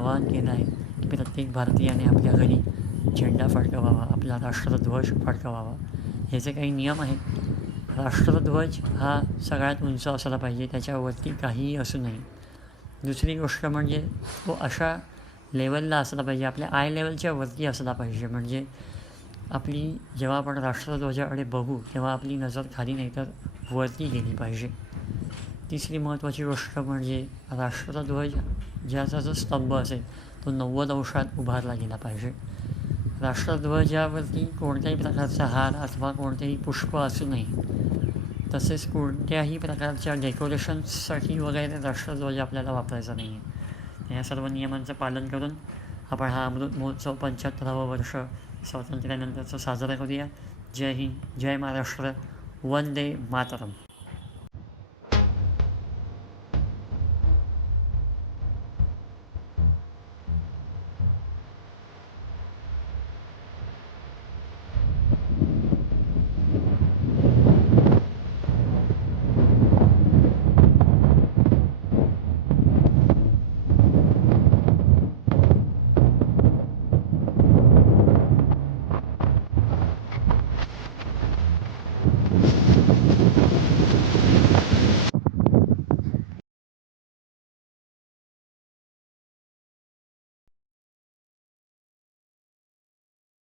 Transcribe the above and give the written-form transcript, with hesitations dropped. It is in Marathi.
आवाहन केलं आहे की प्रत्येक भारतीयाने आपल्या घरी झेंडा फडकवावा, आपला राष्ट्रध्वज फडकवावा. हे जे काही नियम आहेत, राष्ट्रध्वज हा सगळ्यात उंच असला पाहिजे, त्याच्यावरती काहीही असू नये. दुसरी गोष्ट म्हणजे तो अशा लेवलला असला पाहिजे, आपल्या आय लेवलच्या वरती असला पाहिजे. म्हणजे आपली जेव्हा आपण राष्ट्रध्वजाकडे बघू तेव्हा आपली नजर खाली नाही तर वरती गेली पाहिजे. तिसरी महत्त्वाची गोष्ट म्हणजे राष्ट्रध्वज ज्याचा जो स्तंभ असेल तो 90 अंशात उभारला गेला पाहिजे. राष्ट्रध्वजावरती कोणत्याही प्रकारचा हार अथवा कोणतेही पुष्प असू नये. तसेच कोणत्याही प्रकारच्या डेकोरेशन्ससाठी वगैरे राष्ट्रध्वज आपल्याला वापरायचा नाही आहे. या सर्व नियमांचं पालन करून आपण हा अमृत महोत्सव 75वा वर्ष स्वातंत्र्यानंतरचं साजरा करूया. जय हिंद, जय महाराष्ट्र, वंदे मातरम.